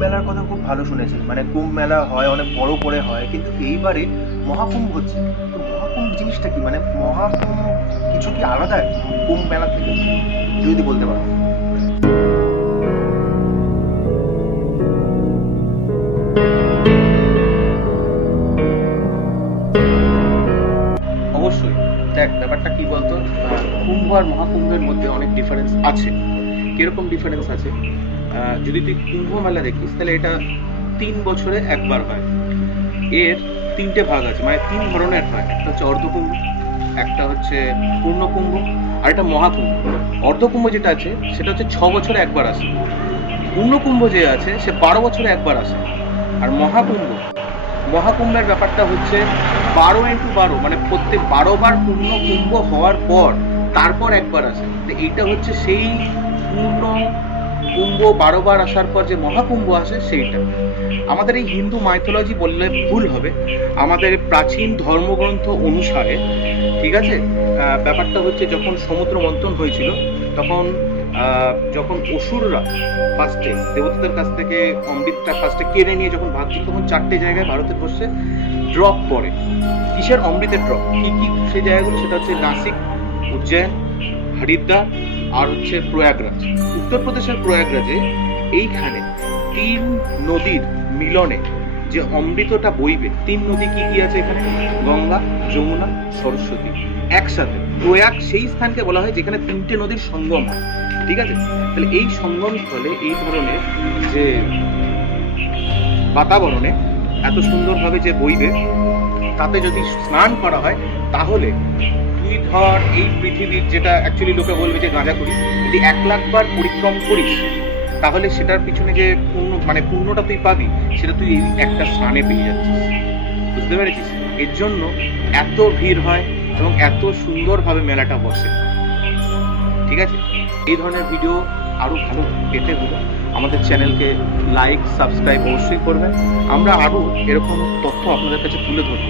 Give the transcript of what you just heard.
মেলার কথা খুব ভালো শুনেছি, মানে কুম্ভ মেলা হয় অনেক বড় করে হয়, কিন্তু এইবারে মহাকুম্ভ হচ্ছে। তো মহাকুম্ভ জিনিসটা কি, মানে মহাকুম্ভ কিছু কি আলাদা কুম্ভ মেলা থেকে, যদি বলতে পারো। অবশ্যই দেখ, ব্যাপারটা কি বলতো, কুম্ভ আর মহাকুম্ভের মধ্যে অনেক ডিফারেন্স আছে। কিরকম ডিফারেন্স আছে, যদি তুই কুম্ভ মেলা দেখিস তাহলে এটা 3 বছরে একবার হয়। এর 3টে ভাগ আছে, মানে 3 ধরনের হয়। একটা হচ্ছে অর্ধকুম্ভ, একটা হচ্ছে পূর্ণকুম্ভ, আর একটা মহাকুম্ভ। অর্ধকুম্ভ যেটা আছে সেটা হচ্ছে 6 বছরে একবার আসে। পূর্ণকুম্ভ যে আছে সে 12 বছরে একবার আসে। আর মহাকুম্ভের ব্যাপারটা হচ্ছে 12x12, মানে প্রত্যেক 12 বার পূর্ণ কুম্ভ হওয়ার পর তারপর একবার আসে। তো এইটা হচ্ছে সেই পূর্ণ কুম্ভ 12 বার আসার পর যে মহাকুম্ভ আসে সেইটা। আমাদের এই হিন্দু মাইথোলজি বললে ভুল হবে, আমাদের প্রাচীন ধর্মগ্রন্থ অনুসারে, ঠিক আছে, ব্যাপারটা হচ্ছে যখন সমুদ্র মন্থন হয়েছিল তখন যখন অসুররা ফার্স্টে দেবতাদের কাছ থেকে অমৃতটা ফার্স্টে কেড়ে নিয়ে যখন ভাবছিল, তখন 4টে জায়গায় ভারতের বর্ষে ড্রপ পড়ে। কিসের অমৃতের ড্রপ? কি কি সেই জায়গাগুলো? সেটা হচ্ছে নাসিক, উজ্জয়ন, হরিদ্বার আর হচ্ছে প্রয়াগরাজ। উত্তরপ্রদেশের প্রয়াগরাজে এইখানে 3 নদীর মিলনে যে অমৃতটা বইবে, 3 নদী কি কি আছে এখানে? গঙ্গা, যমুনা, সরস্বতী একসাথে। প্রয়াগ সেই স্থানকে বলা হয় যেখানে 3টে নদীর সঙ্গম হয়, ঠিক আছে? তাহলে এই সঙ্গম স্থলে এই ধরনের যে বাতাবরণে এত সুন্দরভাবে যে বইবে, তাতে যদি স্নান করা হয় তাহলে তুই ধর এই পৃথিবীর, যেটা অ্যাকচুয়ালি লোকে বলবে যে গাঁজাখুরি, যদি 1 লাখ বার পরিক্রম করিস তাহলে সেটার পিছনে যে পূর্ণটা তুই পাবি, সেটা তুই একটা স্নানে পেয়ে যাচ্ছিস। বুঝতে পেরেছিস? এর জন্য এত ভিড় হয় এবং এত সুন্দরভাবে মেলাটা বসে, ঠিক আছে? এই ধরনের ভিডিও আরো ভালো পেতে হলে আমাদের চ্যানেলকে লাইক, সাবস্ক্রাইব অবশ্যই করবেন। আমরা আরো এরকম তথ্য আপনাদের কাছে তুলে ধরবো।